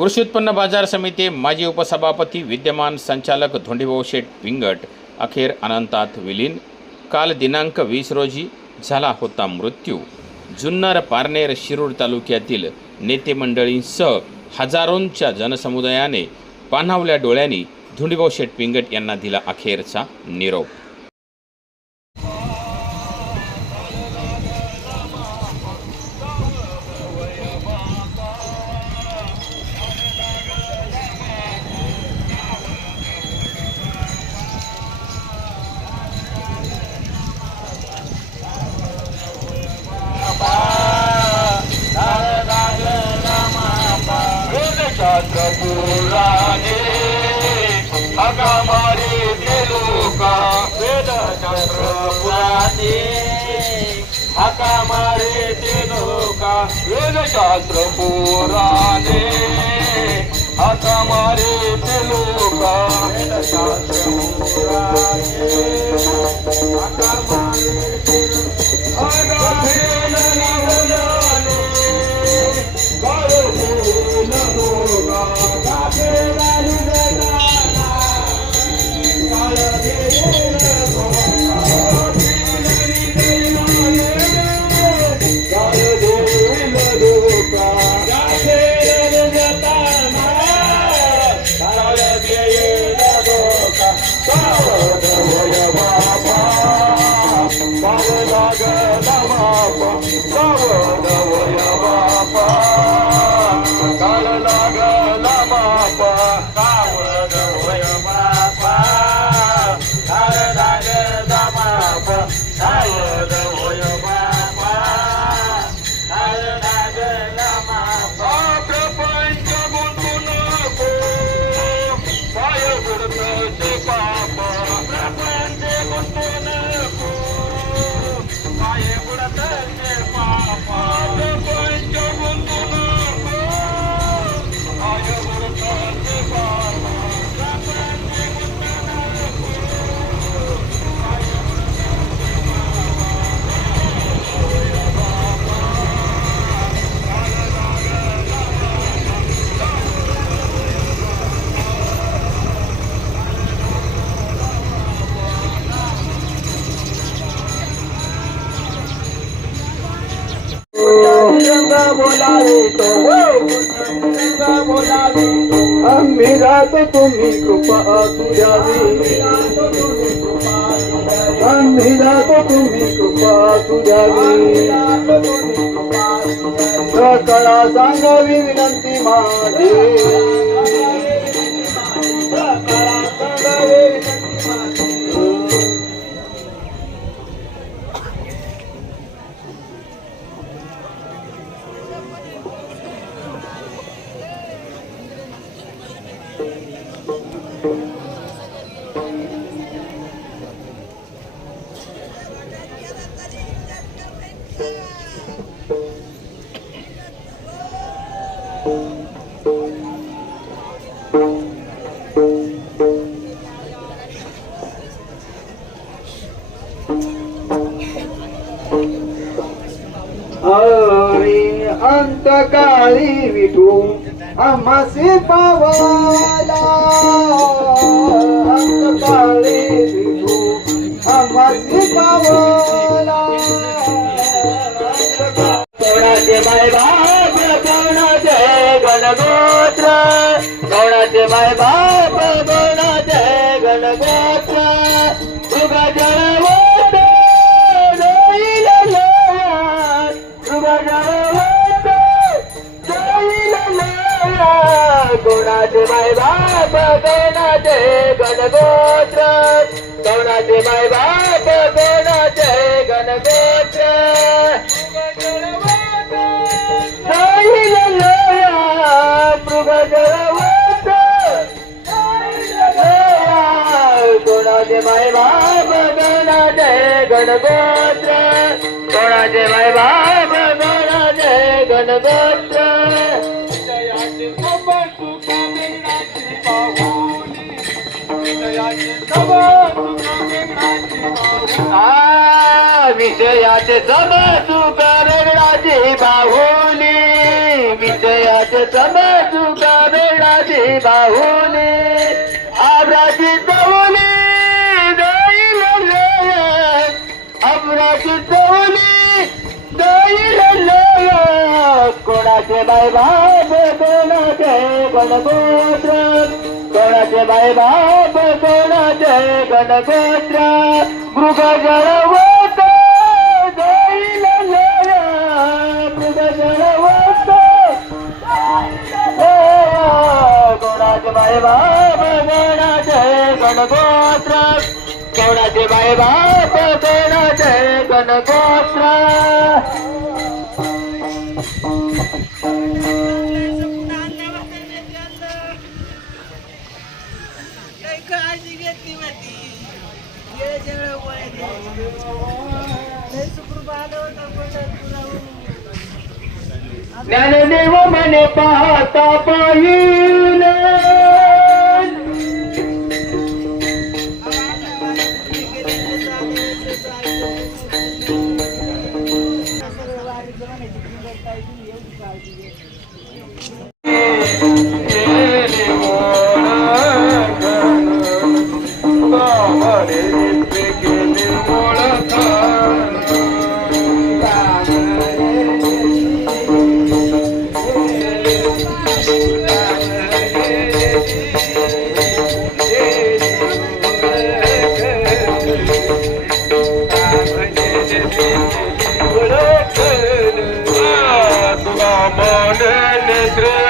कृषी उत्पन्न बाजार समिती माजी उपसभापती विद्यमान संचालक धोंडीभाऊ शेठ पिंगट अखेर अनंतात विलीन. काल दिनांक वीस रोजी झाला होता मृत्यू. जुन्नर पारनेर शिरूर तालुक्यातील नेते मंडळींसह हजारोंच्या जनसमुदायाने पान्हावल्या डोळ्यांनी धोंडीभाऊ शेठ पिंगट यांना दिला अखेरचा निरोप. पुराणे मारे ते लोका वेदशास्त्र पुराणे. मारे ते लोका वेदशास्त्र पुराणे. अगामारे मारे आम्ही राहतो तुम्ही कृपा तुझ्यावी आम्ही राहतो तुम्ही कृपा तुझ्यावी कळा सांगावी विनंती माझी. Ari antakali vidu amasi bawalah. Pawala अंतकाळी Vithu आम्हासे कोणाचे माय बाप कोणाचे गणगोत्र कोणाचे कोणाचे माय बाप कोणाचे गणगोत्र कोणाचे माय बाप कोणाचे गणगोत्र कोणाचे माय बाप गणगोत्र कोणाचे माय बाप कोणाचे गणगोत्र विजयाचे विषयाचे सब बाहुली विजयाचे समजू का बाहुली आब्राची चवली जाईल लय. आब्राची चवली जाईल लय. कोणाचे बाय बाप कोणाचे गणगोत्र? कोणाचे बाय बाप कोणाचे गणगोत्र? मृग जळवत जाईल मृग जळवत कोणाचे बाय बाप कोणाचे गणगोत्र? कोणाचे बाय बाप कोणाचे गणगोत्र? ज्ञानदेव मने पाहता पाहिल. মনে নেত্রে